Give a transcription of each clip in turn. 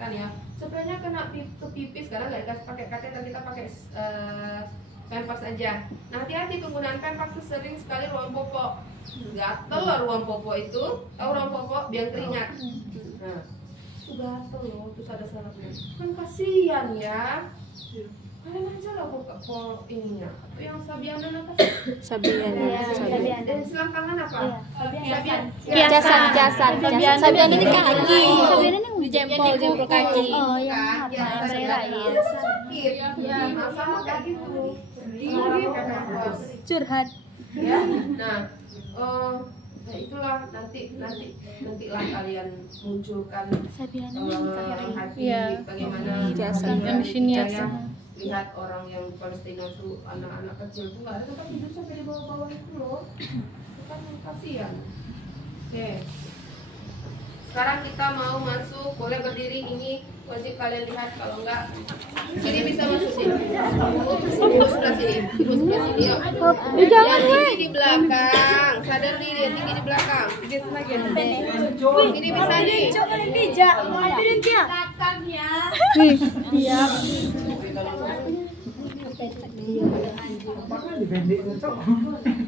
diingatkan ya. Sebenarnya kena ke pipi sekarang nggak dikasih pakai kateter, kita pakai pempas aja. Nah, hati-hati penggunaan pempas itu sering sekali ruang popok. Gatel loh ruang popok itu. Tahu ruang popok biang keringat. Nah, itu gatel loh, terus ada sarafnya. Kan kasihan ya. Kalian aja lah kok ininya. Itu yang sabianan apa sih? Sabian. Dan selangkangan apa? Sabian. Sabian ini kaki. Sabian ini jempol kaki. Oh, yang apa? Yang Itu sakit. Ya, sama kayak gitu. Curhat. Ya. Nah, nah itulah nantilah kalian munculkan hati bagaimana Jasa. lihat orang yang Palestina tuh anak-anak kecil tuh nggak ada tempat tidur sampai di bawah-bawah itu loh. Itu kan kasihan. Oke. Sekarang kita mau masuk, boleh berdiri, ini wajib kalian lihat, kalau enggak sini bisa masuk sini. Ibu sebelah sini, ibu sebelah sini yuk. Jangan Tinggi di belakang, sadar diri yang tinggi di belakang. Ini bisa nih.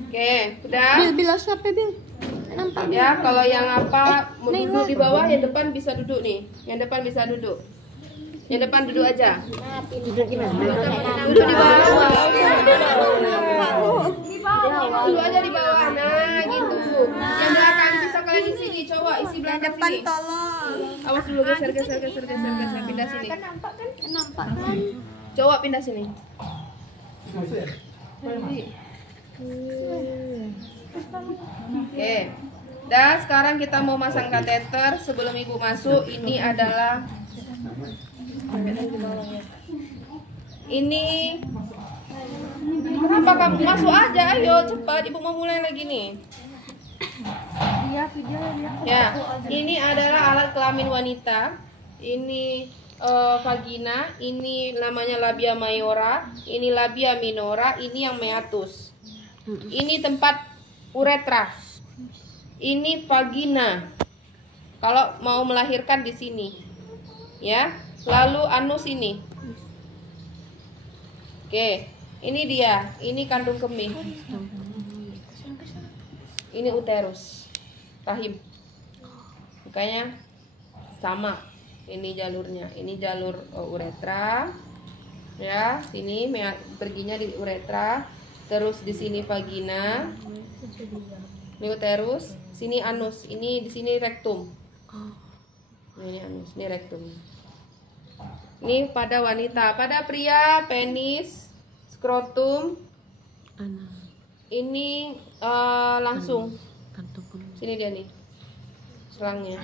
Oke, udah. Bila siapa Bil? Nampak Ya, kalau yang apa mau duduk di bawah, yang depan bisa duduk nih. Yang depan bisa duduk. Yang depan duduk aja. duduk gimana? Duduk di bawah. Duduk aja di bawah. Nah, gitu. Yang belakang bisa kalian isi di coba isi belakang sini. Tolong. Awas dulu geser pindah sini. Nampak kan? Coba pindah sini. Oke. Dan sekarang kita mau masang kateter. Sebelum ibu masuk, ini adalah ini. Kenapa kamu masuk aja? Ayo cepat, ibu mau mulai lagi nih. Ya, ini adalah alat kelamin wanita. Ini vagina, ini namanya labia mayora, ini labia minora, ini yang meatus. Ini tempat uretra. Ini vagina. Kalau mau melahirkan di sini. Ya. Lalu anus ini. Oke, ini dia. Ini kandung kemih. Ini uterus. Rahim. Makanya sama. Ini jalurnya. Ini jalur uretra. Ya, sini perginya di uretra. Terus di sini vagina. Ini uterus, sini anus, ini di sini rektum. Ini anus, ini rektum. Ini pada wanita, pada pria penis, skrotum. Ini langsung. Sini dia nih. Selangnya.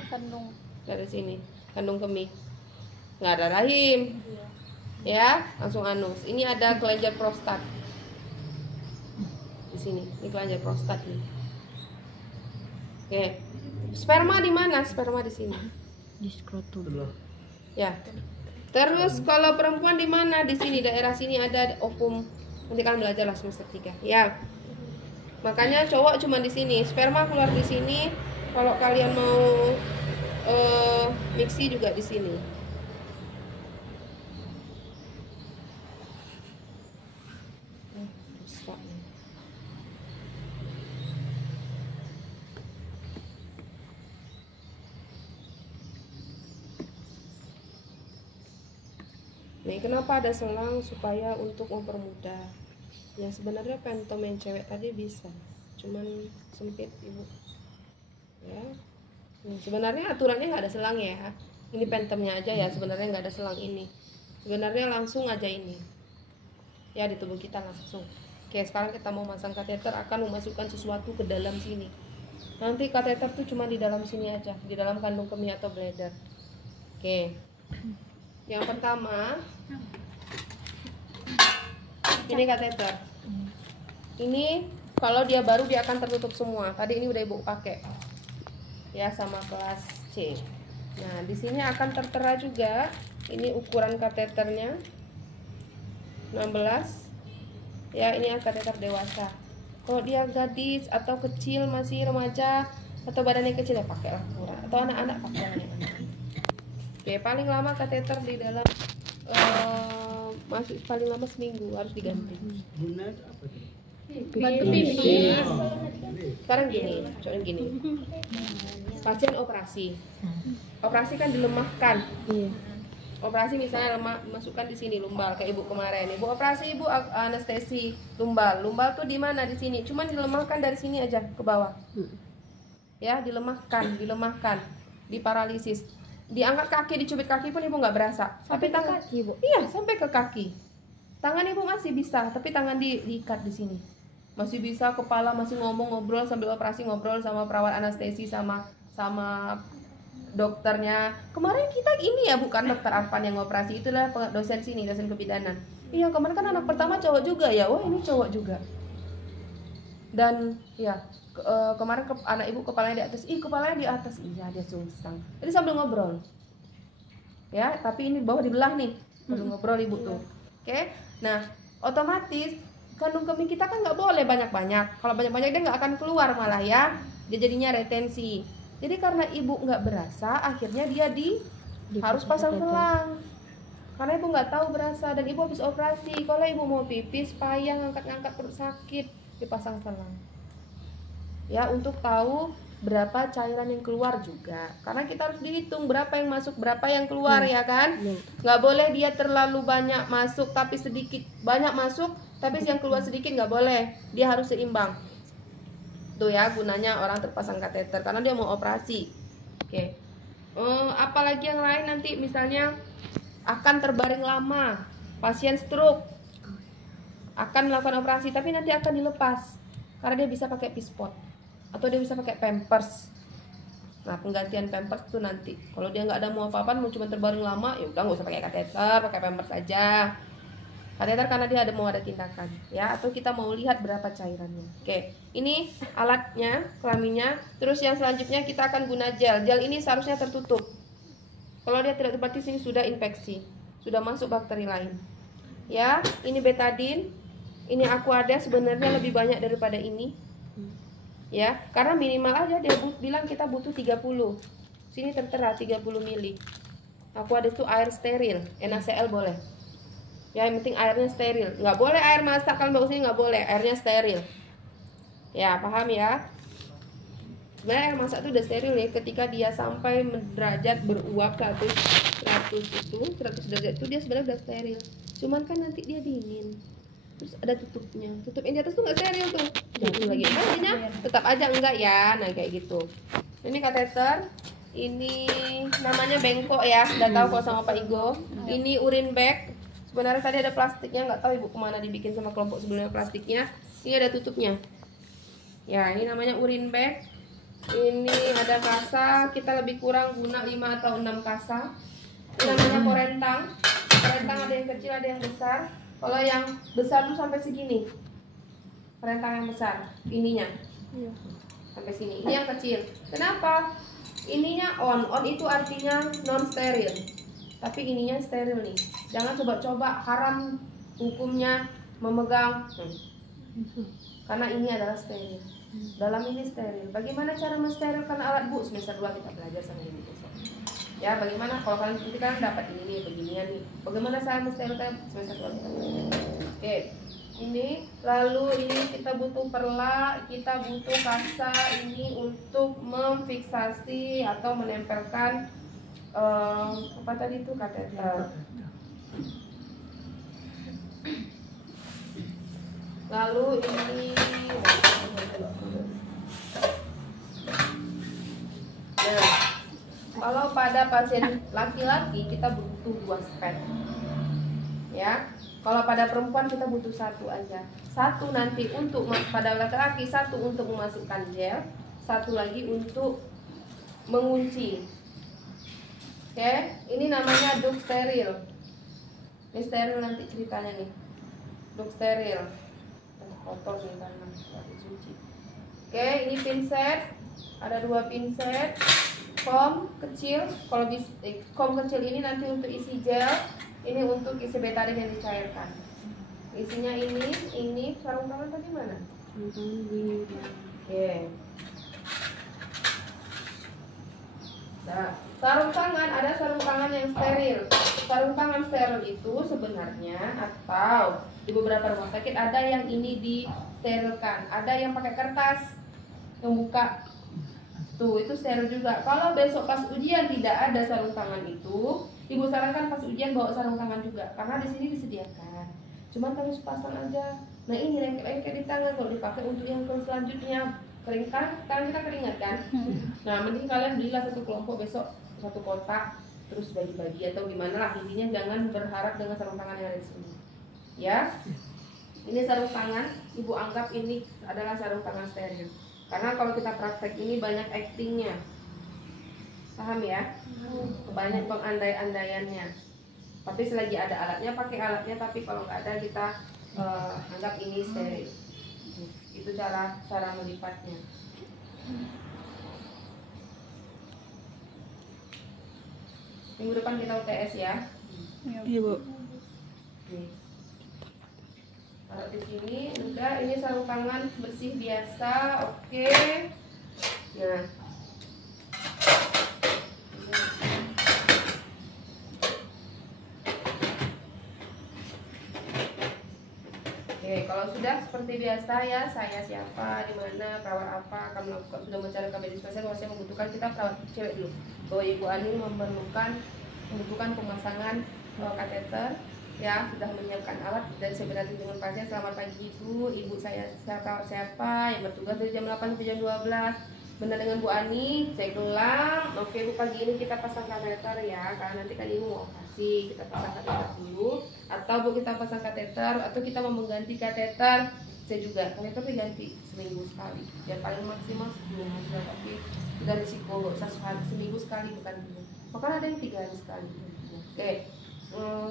Dari sini, kandung kemih. Nggak ada rahim. Ya, langsung anus. Ini ada kelenjar prostat. Di sini, ini kelenjar prostat nih. Oke. Sperma di mana? Sperma di sini. Di skrotum. Ya. Terus kalau perempuan di mana? Di sini, daerah sini ada ovum. Nanti kalian belajar lah semester 3. Ya. Makanya cowok cuma di sini. Sperma keluar di sini. Kalau kalian mau mixi juga di sini. Nih, kenapa ada selang? Supaya untuk mempermudah. Ya sebenarnya pentom yang cewek tadi bisa, cuman sempit ibu. Ya, sebenarnya aturannya nggak ada selang ya. Ini pentomnya aja ya, sebenarnya nggak ada selang ini. Sebenarnya langsung aja ini. Ya di tubuh kita langsung. Oke, sekarang kita mau masang kateter, akan memasukkan sesuatu ke dalam sini. Nanti kateter tuh cuma di dalam sini aja, di dalam kandung kemih atau bladder. Oke. Yang pertama, ini kateter. Ini kalau dia baru dia akan tertutup semua. Tadi ini udah ibu pakai, ya sama kelas C. Nah di sini akan tertera juga. Ini ukuran kateternya 16. Ya ini kateter dewasa. Kalau dia gadis atau kecil masih remaja atau badannya kecil ya pakailah kurang. Atau anak-anak pakailah yang anak. Oke, paling lama kateter di dalam masuk paling lama seminggu harus diganti. Bantu pipi. Sekarang gini, contohnya gini. Pasien operasi. Operasi kan dilemahkan. Iya. Operasi misalnya masukkan di sini lumbal kayak ibu kemarin. Ibu operasi, ibu anestesi lumbal. Lumbal tuh di mana? Di sini. Cuman dilemahkan dari sini aja ke bawah. Ya, dilemahkan, diparalisis. Diangkat kaki, dicubit kaki pun ibu nggak berasa. Tapi tangan kaki, Bu. Iya, sampai ke kaki. Tangan ibu masih bisa, tapi tangan diikat di sini. Masih bisa, kepala masih ngobrol sambil operasi, ngobrol sama perawat anestesi sama dokternya. Kemarin kita ini ya, bukan dokter Arfan yang operasi, itulah dosen sini, dosen kebidanan. Iya, kemarin kan anak pertama cowok juga ya. Wah, ini cowok juga. Dan ya, kemarin anak ibu kepalanya di atas. Kepalanya di atas. Iya, dia sungsang. Jadi sambil ngobrol. Ya, tapi ini bawah dibelah nih. Sambil ngobrol ibu tuh. Oke. Nah, otomatis kandung kemih kita kan nggak boleh banyak-banyak. Kalau banyak-banyak dia nggak akan keluar malah ya. Dia jadinya retensi. Jadi karena ibu nggak berasa, akhirnya dia harus pasang selang. Karena ibu nggak tahu berasa dan ibu habis operasi. Kalau ibu mau pipis, payah ngangkat-ngangkat perut sakit, dipasang selang. Ya, untuk tahu berapa cairan yang keluar juga. Karena kita harus dihitung berapa yang masuk, berapa yang keluar ya kan. Nggak boleh dia terlalu banyak masuk tapi sedikit, banyak masuk tapi yang keluar sedikit, nggak boleh. Dia harus seimbang. Tuh ya gunanya orang terpasang kateter karena dia mau operasi. Oke. Apalagi yang lain nanti misalnya akan terbaring lama, pasien stroke akan melakukan operasi tapi nanti akan dilepas karena dia bisa pakai pispot atau dia bisa pakai pampers. Nah, penggantian pampers itu nanti kalau dia nggak ada mau apa-apa, mau cuma terbaring lama, ya udah nggak usah pakai kateter, pakai pampers aja. Kateter karena dia mau ada tindakan ya, atau kita mau lihat berapa cairannya. Oke, ini alatnya, kelaminnya. Terus yang selanjutnya kita akan guna gel. Gel ini seharusnya tertutup. Kalau dia tidak tertutup, sini sudah infeksi, sudah masuk bakteri lain. Ya, ini betadine, ini Aquada sebenarnya lebih banyak daripada ini. Ya, karena minimal aja dia bilang kita butuh 30. Sini tertera 30 mili. Aquada itu air steril, NaCl boleh. Ya, yang penting airnya steril. Nggak boleh air masak, kalau bagusnya nggak boleh, airnya steril. Ya, paham ya? Sebenarnya air masak itu udah steril ya, ketika dia sampai derajat beruap 100 derajat itu dia sebenarnya udah steril. Cuman kan nanti dia dingin. Terus ada tutupnya. Tutup ini atas tuh nggak steril tuh. Jatuh lagi. Artinya tetap aja enggak ya. Nah, kayak gitu. Ini kateter. Ini namanya bengkok ya. Sudah tahu kalau sama Pak Igo. Ini urine bag. Sebenarnya tadi ada plastiknya, nggak tahu ibu kemana dibikin sama kelompok sebelumnya plastiknya. Ini ada tutupnya. Ya, ini namanya urine bag. Ini ada kasa, kita lebih kurang guna 5 atau 6 kasa. Ini namanya korentang. Korentang ada yang kecil, ada yang besar. Kalau yang besar tuh sampai segini. Korentang yang besar, ininya. Sampai sini. Ini yang kecil. Kenapa? Ininya on itu artinya non steril. Tapi ininya steril nih. Jangan coba-coba, haram hukumnya memegang. Karena ini adalah steril. Dalam ini steril. Bagaimana cara mensterilkan alat Bu? Semester 2 kita belajar sama ibu besok. Ya, bagaimana kalau kalian nanti kan dapat ini nih, beginian nih. Bagaimana saya mensterilkan? Semester 2 kita belajar. Oke. Ini lalu ini kita butuh perla, kita butuh kasa ini untuk memfiksasi atau menempelkan apa tadi itu kateter. Lalu ini nah, kalau pada pasien laki-laki kita butuh 2 spek. Ya. Kalau pada perempuan kita butuh 1 aja. 1 nanti untuk pada laki-laki, 1 untuk memasukkan gel, 1 lagi untuk mengunci. Oke, ini namanya duk steril. Ini steril nanti ceritanya nih. Duk steril. Kotor nih karena dicuci. Oke, ini pinset. Ada 2 pinset. Kom kecil. Kalau kom kecil ini nanti untuk isi gel. Ini untuk isi betadine yang dicairkan. Isinya ini sarung tangan tadi mana? Oke. Nah, sarung tangan, ada sarung tangan yang steril. Sarung tangan steril itu sebenarnya, atau di beberapa rumah sakit ada yang ini disterilkan, ada yang pakai kertas yang buka. Tuh, itu steril juga. Kalau besok pas ujian tidak ada sarung tangan itu, ibu sarankan pas ujian bawa sarung tangan juga, karena di sini disediakan. Cuman harus pasang aja. Nah, ini lengket-lengket di tangan kalau dipakai untuk yang selanjutnya. Kering kan, tangan kita keringat kan. Nah, mending kalian belilah satu kelompok besok satu kotak, terus bagi-bagi atau gimana lah. Intinya jangan berharap dengan sarung tangan yang ada di sini. Ya, ini sarung tangan. Ibu anggap ini adalah sarung tangan steril. Karena kalau kita praktek ini banyak actingnya, paham ya? Banyak pengandai-andaiannya. Tapi selagi ada alatnya, pakai alatnya. Tapi kalau nggak ada, kita anggap ini steril. Itu cara melipatnya. Minggu depan kita UTS ya. Iya, Bu. Nih. Taruh di sini. Udah, ini sarung tangan bersih biasa. Oke. Nah. Oke, kalau sudah seperti biasa ya, saya siapa, di mana, perawat apa, akan melakukan, sudah mencari medis spesial, saya membutuhkan, kita perawat cewek dulu. Bahwa Ibu Ani membutuhkan pemasangan kateter, ya, sudah menyiapkan alat dan sebenarnya dengan pasien. Selamat pagi Ibu saya siapa yang bertugas dari jam 8 sampai jam 12. Benar dengan Bu Ani, saya ulang. Oke Bu, pagi ini kita pasang kateter ya, karena nanti kan Ibu mau operasi, kita pasang kateter dulu. Atau Bu kita pasang kateter, atau kita mau mengganti kateter. Saya juga, kateter diganti seminggu sekali. Ya paling maksimal sebulan aja, tapi sudah risiko nggak usah seminggu sekali, bukan dulu. Bahkan ada yang 3 hari sekali. Oke,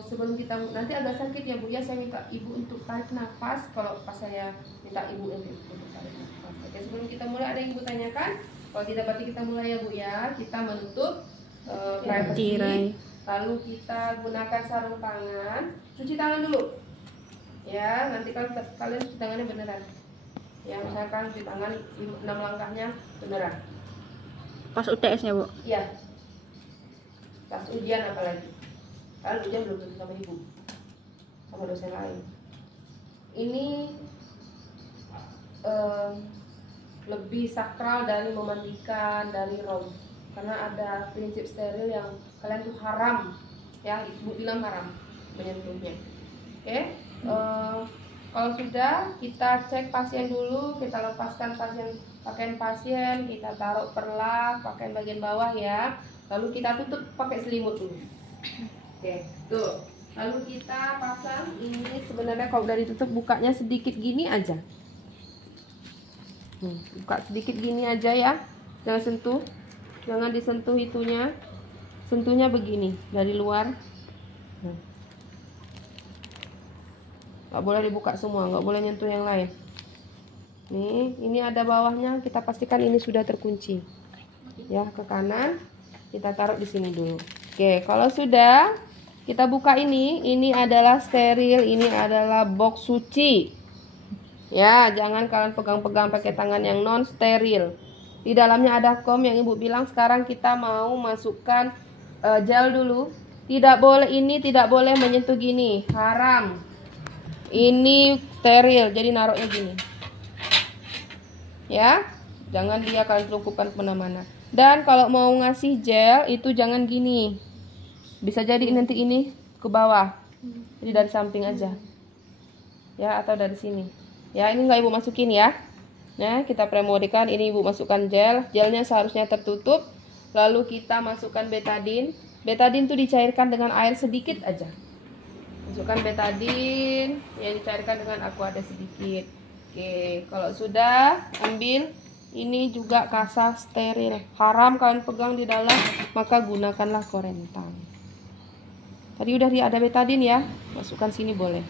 sebelum kita nanti agak sakit ya Bu ya, saya minta Ibu untuk tarik nafas. Kalau pas saya minta Ibu untuk tarik nafas. Oke, sebelum kita mulai ada yang Ibu tanyakan? Kalau tidak berarti kita mulai ya Bu ya. Kita menutup privacy. Lalu kita gunakan sarung tangan. Cuci tangan dulu. Ya, nanti kalian cuci tangannya beneran. Ya, misalkan cuci tangan 6 langkahnya beneran. Pas UTS-nya, Bu? Iya. Pas ujian apalagi. Kalian ujian belum tentu sama Ibu, sama dosen lain. Ini lebih sakral dari memandikan, dari rom. Karena ada prinsip steril yang kalian tuh haram, yang Ibu bilang haram menyentuhnya. Oke, kalau sudah kita cek pasien dulu, kita lepaskan pakaian pasien, kita taruh perlak pakaian bagian bawah ya, lalu kita tutup pakai selimut dulu. Oke, tuh. Lalu kita pasang ini, sebenarnya kalau udah ditutup bukanya sedikit gini aja. Buka sedikit gini aja ya, jangan sentuh. Jangan disentuh itunya. Sentuhnya begini dari luar. Nggak boleh dibuka semua, nggak boleh nyentuh yang lain. Nih, ini ada bawahnya, kita pastikan ini sudah terkunci. Ya, ke kanan. Kita taruh di sini dulu. Oke, kalau sudah kita buka ini adalah steril, ini adalah box suci. Ya, jangan kalian pegang-pegang pakai tangan yang non steril. Di dalamnya ada kom yang Ibu bilang sekarang kita mau masukkan gel dulu. Tidak boleh, ini tidak boleh menyentuh gini, haram. Ini steril, jadi naruhnya gini. Ya, jangan dia kalian celupkan kemana-mana. Dan kalau mau ngasih gel itu jangan gini. Bisa jadi nanti ini ke bawah. Jadi dari samping aja. Ya, atau dari sini. Ya, ini nggak Ibu masukin ya. Nah, kita premodikan, ini Ibu masukkan gel. Gelnya seharusnya tertutup. Lalu kita masukkan betadine. Betadine itu dicairkan dengan air sedikit aja. Masukkan betadine yang dicairkan dengan aqua sedikit. Oke, kalau sudah ambil, ini juga kasa steril. Haram kalian pegang di dalam, maka gunakanlah korentang. Tadi udah ada betadine ya, masukkan sini boleh.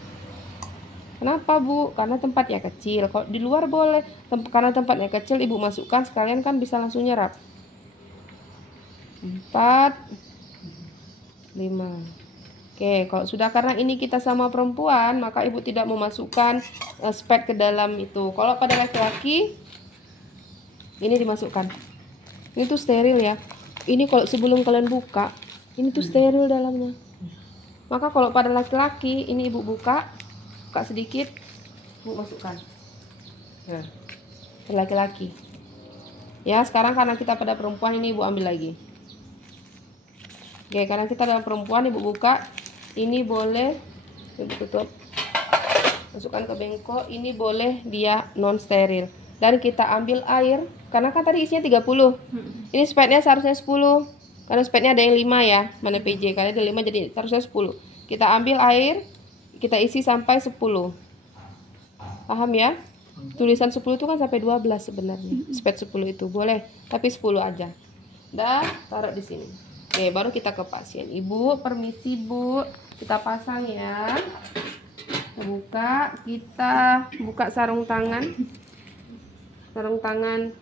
Kenapa Bu? Karena tempatnya kecil. Kalau di luar boleh, karena tempatnya kecil Ibu masukkan sekalian kan bisa langsung nyerap. 4, 5. Oke, kalau sudah, karena ini kita sama perempuan, maka Ibu tidak memasukkan spek ke dalam itu. Kalau pada laki-laki, ini dimasukkan. Ini tuh steril ya. ini kalau sebelum kalian buka, ini tuh steril dalamnya. Maka kalau pada laki-laki, ini ibu buka sedikit, ibu masukkan. Nah, pada laki-laki. Ya, sekarang karena kita pada perempuan, ini ibu ambil lagi. Oke, karena kita dalam perempuan, ibu buka, ini boleh, ibu tutup, masukkan ke bengkok, ini boleh dia non steril. Dan kita ambil air, karena kan tadi isinya 30. Ini spatnya seharusnya 10. Karena spatnya ada yang 5 ya, mana PJ, karena ada 5 jadi seharusnya 10. Kita ambil air, kita isi sampai 10. Paham ya? Tulisan 10 itu kan sampai 12 sebenarnya. Spat 10 itu boleh, tapi 10 aja. Dah, taruh di sini. Oke, baru kita ke pasien. Ibu, permisi Bu, kita pasang ya. Kita buka sarung tangan. Sarung tangan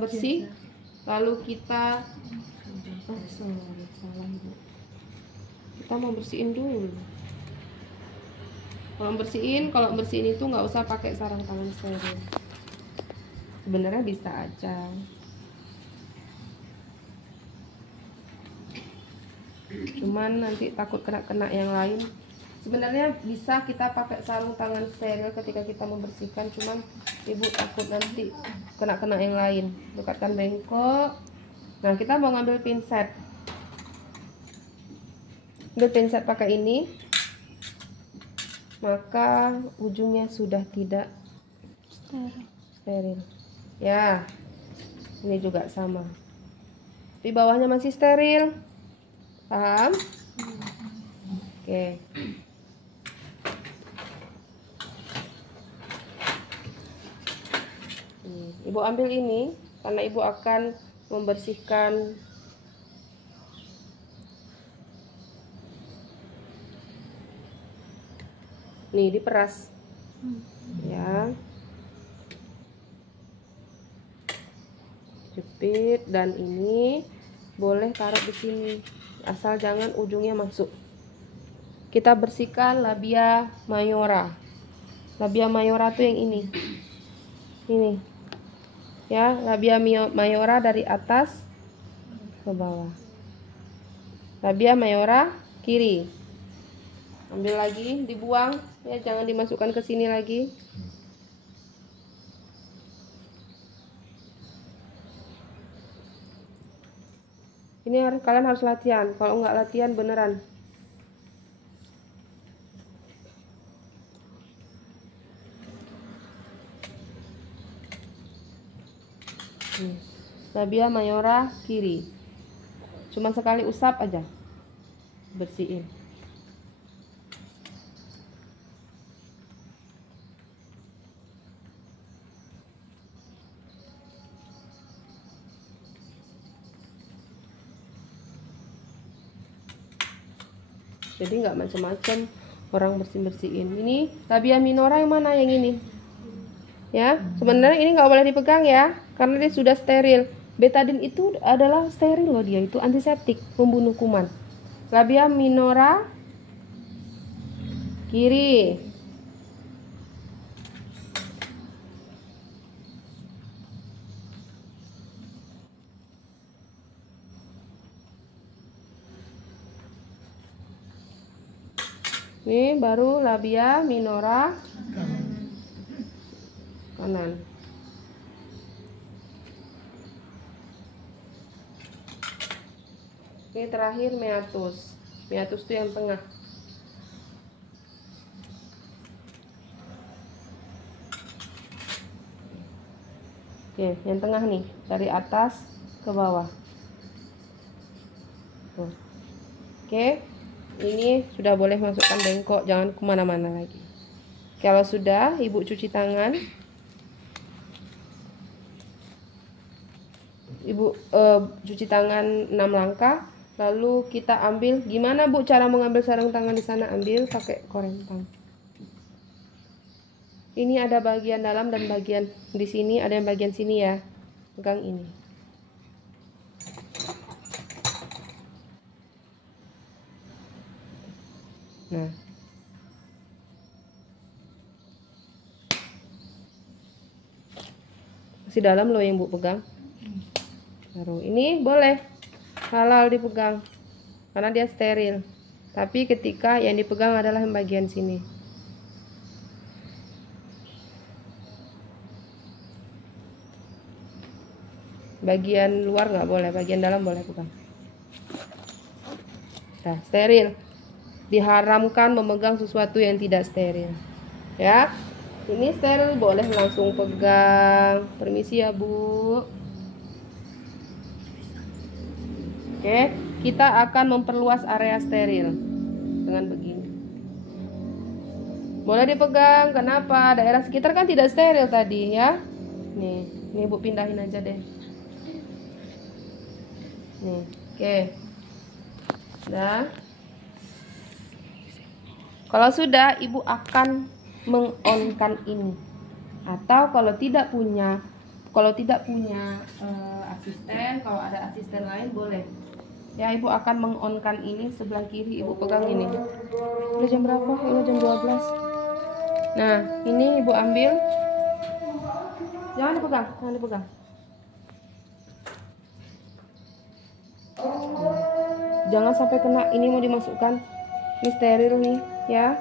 bersih. Lalu kita salah Bu. Kita mau bersihin dulu. Kalau bersihin itu nggak usah pakai sarung tangan steril. Sebenarnya bisa aja. Cuman nanti takut kena yang lain. Sebenarnya bisa kita pakai sarung tangan steril ketika kita membersihkan, cuman ibu takut nanti kena yang lain. Dekatkan bengkok. Nah, kita mau ngambil pinset. Ambil pinset pakai ini, maka ujungnya sudah tidak steril. Ya, ini juga sama. Di bawahnya masih steril. Paham? Oke. Ibu ambil ini karena ibu akan membersihkan nih, diperas ya, jepit, dan ini boleh taruh di sini asal jangan ujungnya masuk. Kita bersihkan labia mayora. Labia mayora tuh yang ini ya, labia mayora dari atas ke bawah. Labia mayora kiri, ambil lagi, dibuang ya, jangan dimasukkan ke sini lagi. Ini kalian harus latihan, kalau nggak latihan beneran. Labia mayora kiri, cuman sekali usap aja, bersihin. Jadi nggak macam-macam orang bersihin. Ini labia minora yang mana, yang ini ya. Sebenarnya ini nggak boleh dipegang ya, karena dia sudah steril. Betadine itu adalah steril loh, dia itu antiseptik, membunuh kuman. Labia minora kiri, ini baru labia minora kanan. Ini terakhir meatus. Meatus itu yang tengah. Oke, yang tengah nih, dari atas ke bawah. Tuh. Oke, ini sudah boleh masukkan bengkok, jangan kemana-mana lagi. Kalau sudah, ibu cuci tangan. Ibu cuci tangan 6 langkah. Lalu kita ambil, gimana Bu cara mengambil sarung tangan di sana? Ambil pakai korentang. Ini ada bagian dalam dan bagian di sini, ada yang bagian sini ya. Pegang ini. Nah. Masih dalam loh yang Bu pegang. Taruh ini boleh. halal dipegang karena dia steril. Tapi ketika yang dipegang adalah yang bagian sini. Bagian luar nggak boleh, bagian dalam boleh pegang. Nah, steril. Diharamkan memegang sesuatu yang tidak steril. Ya, ini steril boleh langsung pegang. Permisi ya Bu. Oke, kita akan memperluas area steril dengan begini. Boleh dipegang. Kenapa? Daerah sekitar kan tidak steril tadi ya. Nih Bu pindahin aja deh. Nih, oke. Nah, kalau sudah, Ibu akan mengonkan ini. Atau kalau tidak punya asisten, kalau ada asisten lain boleh. Ya, Ibu akan mengonkan ini sebelah kiri, Ibu pegang ini. Udah jam berapa? Udah jam 12. Nah, ini Ibu ambil. Jangan dipegang. Jangan sampai kena, ini mau dimasukkan. Ini steril nih, ya.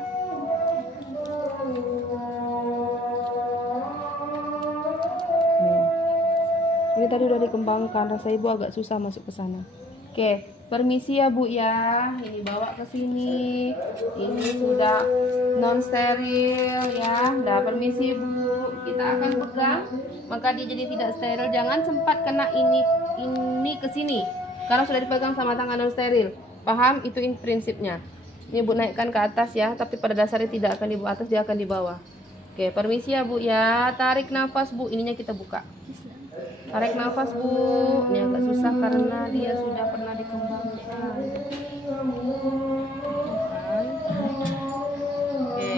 Ini tadi udah dikembangkan, rasa Ibu agak susah masuk ke sana. Oke, permisi ya Bu ya. Ini bawa ke sini. Ini sudah non steril ya. Udah permisi Bu. Kita akan pegang, maka dia jadi tidak steril. Jangan sempat kena ini ke sini. Karena sudah dipegang sama tangan non steril. Paham? Itu prinsipnya. Ini Bu naikkan ke atas ya, tapi pada dasarnya tidak akan di atas, dia akan di bawah. Oke, permisi ya Bu ya. Tarik nafas Bu, ininya kita buka. Tarik nafas Bu. Ini agak susah karena dia sudah pernah dikembangkan. Oke,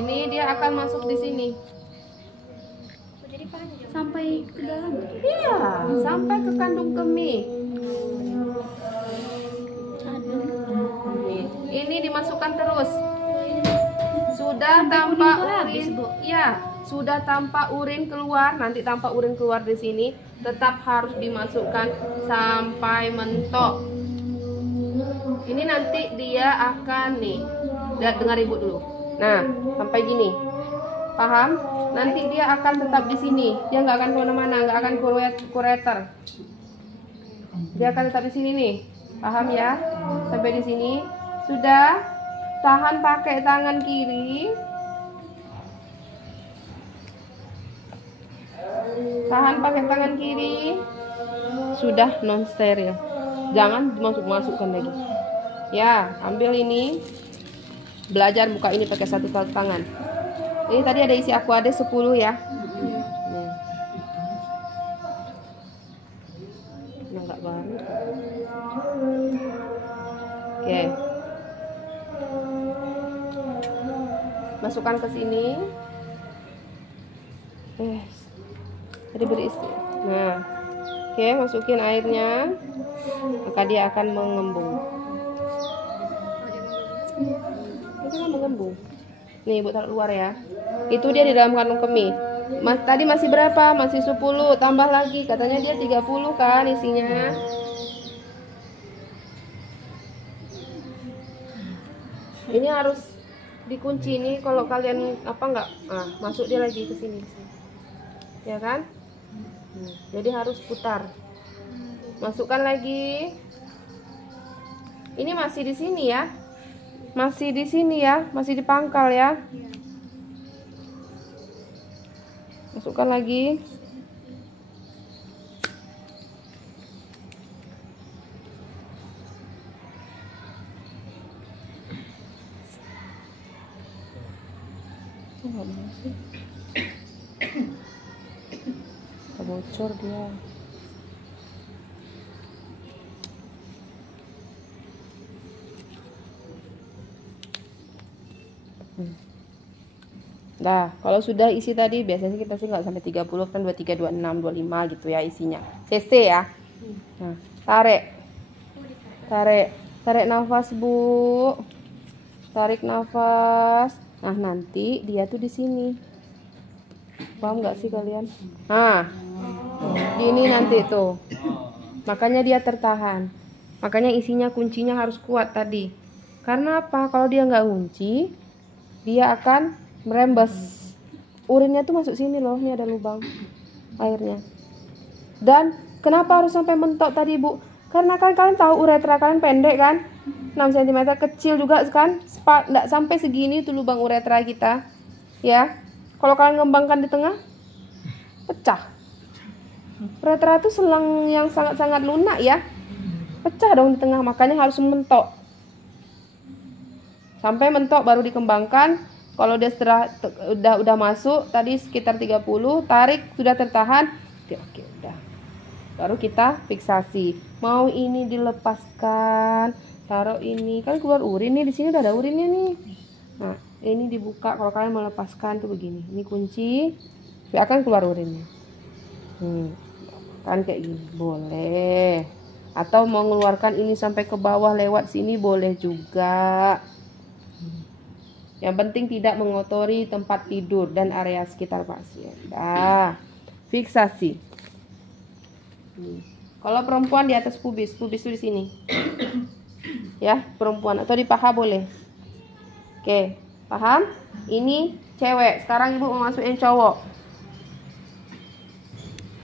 ini dia akan masuk di sini. Sampai ke dalam. Iya, sampai ke kandung kemih. Ini dimasukkan terus. Sudah tanpa urin, ya, sudah tanpa urin keluar. Nanti tanpa urin keluar di sini, tetap harus dimasukkan sampai mentok. Ini nanti dia akan nih, dengar Ibu dulu. Nah, sampai gini, paham? Nanti dia akan tetap di sini. Dia nggak akan kemana-mana, nggak akan kureter. Dia akan tetap di sini nih, paham ya? Sampai di sini. Sudah, tahan pakai tangan kiri. Tahan pakai tangan kiri. Sudah non steril. Jangan masukkan lagi. Ya, ambil ini. Belajar buka ini pakai satu tangan. Ini tadi ada isi aquade 10 ya. Enggak banget. Oke. Masukkan ke sini. Tadi berisi. Nah, oke, masukin airnya, maka dia akan mengembung. Itu kan mengembung. Nih, Ibu taruh luar ya. Itu dia di dalam kandung kemih. Tadi masih berapa? Masih 10, tambah lagi. Katanya dia 30 kan isinya. Ini harus dikunci nih, kalau kalian masuk dia lagi ke sini. Ya kan? Jadi harus putar. Masukkan lagi. Ini masih di sini ya. Masih di sini ya, masih di pangkal ya. Masukkan lagi. Bocor dia. Nah, kalau sudah isi tadi, biasanya kita sih nggak sampai 30, kan 23, 26, 25 gitu ya isinya. CC ya. Nah, tarik nafas Bu. Tarik nafas. Nah, nanti dia tuh di sini. Paham nggak sih kalian? Nah, ini nanti tuh. Makanya dia tertahan. Makanya isinya kuncinya harus kuat tadi. Karena apa? Kalau dia nggak kunci, dia akan merembes. Urinnya tuh masuk sini loh, ini ada lubang airnya. Dan kenapa harus sampai mentok tadi, Bu? Karena kan kalian tahu uretra kalian pendek kan? 6 cm kecil juga kan? Nggak sampai segini tuh lubang uretra kita. Ya. Kalau kalian ngembangkan di tengah, pecah. Uretra itu selang yang sangat-sangat lunak ya. Pecah dong di tengah, makanya harus mentok. Sampai mentok baru dikembangkan. Kalau dia udah masuk tadi sekitar 30, tarik sudah tertahan. Oke, udah. Baru kita fiksasi. Mau ini dilepaskan, taruh ini. Kan keluar urin nih, di sini udah ada urinnya nih. Nah, ini dibuka. Kalau kalian melepaskan tuh begini. Ini kunci, akan keluar urinnya. Kan kayak gini, boleh. Atau mau mengeluarkan ini sampai ke bawah lewat sini boleh juga. Yang penting tidak mengotori tempat tidur dan area sekitar pasien. Dah, fiksasi. Kalau perempuan di atas pubis itu di sini. Ya, perempuan atau di paha boleh. Oke, paham? Ini cewek. Sekarang ibu mau masukin cowok.